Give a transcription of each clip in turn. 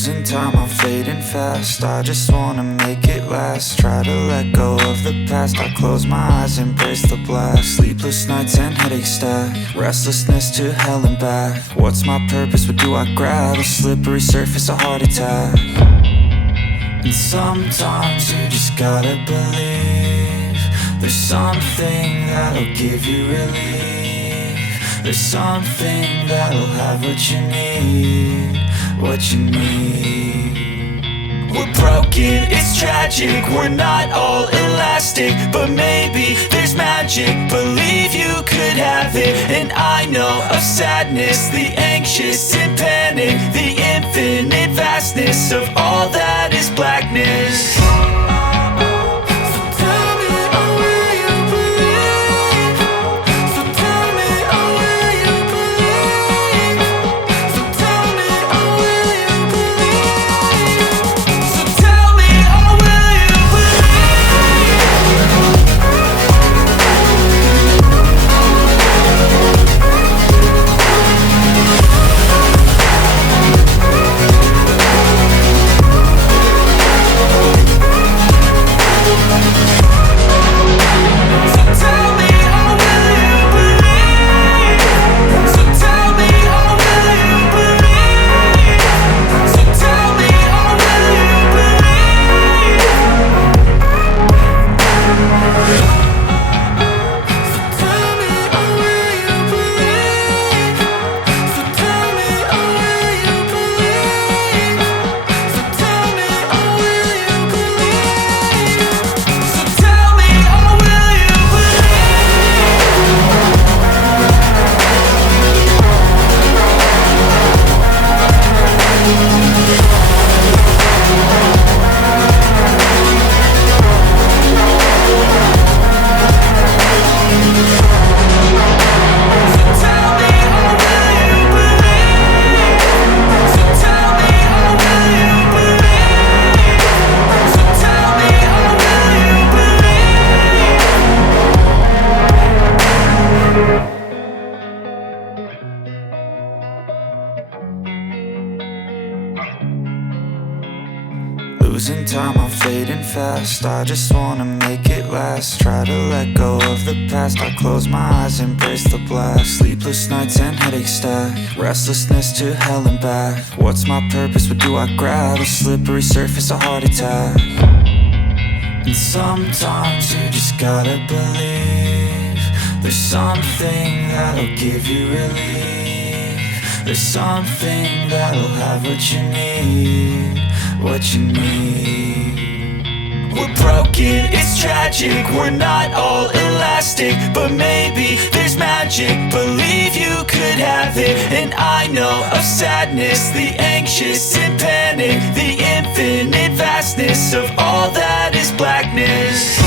Losing time, I'm fading fast. I just wanna make it last. Try to let go of the past. I close my eyes, embrace the blast. Sleepless nights and headaches stack. Restlessness to hell and back. What's my purpose? What do I grab? A slippery surface, a heart attack. And sometimes you just gotta believe there's something that'll give you relief. There's something that'll have what you need, what you need. We're broken, it's tragic, we're not all elastic, but maybe there's magic. Believe you could have it, and I know of sadness, the anxious and panic, the infinite vastness of all that is blackness. Losing time, I'm fading fast. I just wanna make it last. Try to let go of the past. I close my eyes, embrace the blast. Sleepless nights and headaches stack. Restlessness to hell and back. What's my purpose? What do I grab? A slippery surface, a heart attack. And sometimes you just gotta believe there's something that'll give you relief. There's something that'll have what you need, what you need. We're broken, it's tragic, we're not all elastic, but maybe there's magic. Believe you could have it, and I know of sadness, the anxious and panic, the infinite vastness of all that is blackness.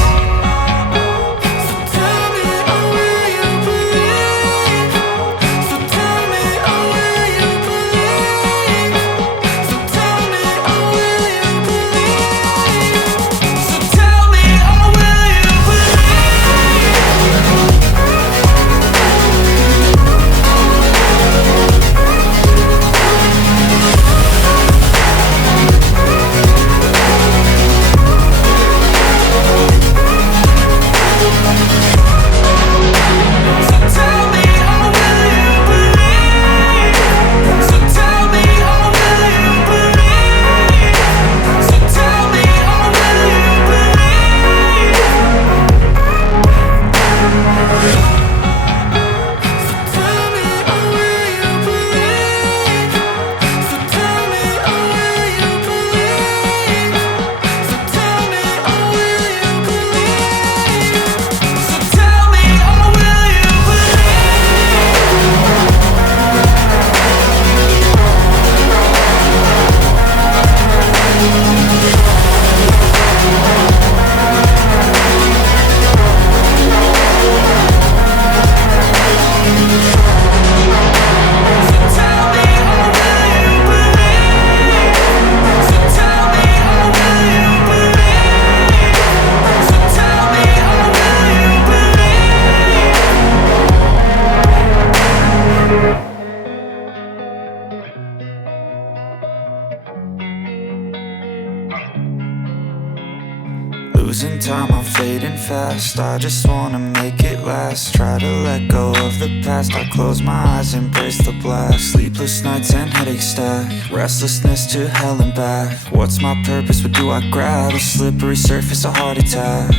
fast, I just wanna make it last. Try to let go of the past, I close my eyes, embrace the blast. Sleepless nights and headaches stack, restlessness to hell and back. What's my purpose, what do I grab? A slippery surface, a heart attack.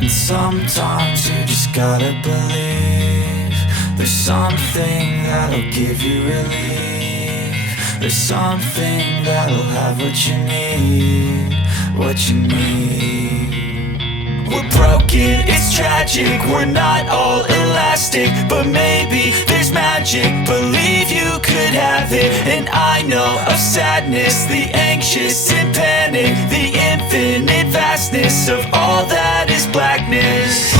And sometimes you just gotta believe there's something that'll give you relief. There's something that'll have what you need, what you need. We're broken, it's tragic, we're not all elastic, but maybe there's magic, believe you could have it. And I know of sadness, the anxious and panic, the infinite vastness of all that is blackness.